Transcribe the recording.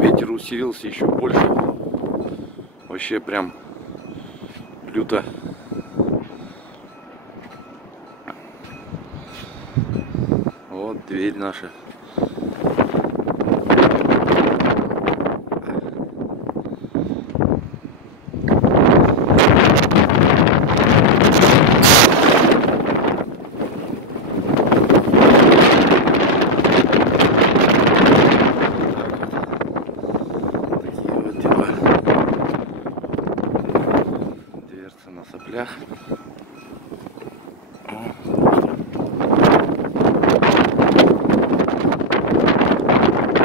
Ветер усилился еще больше. Вообще прям люто. Вот дверь наша. Дверца на соплях.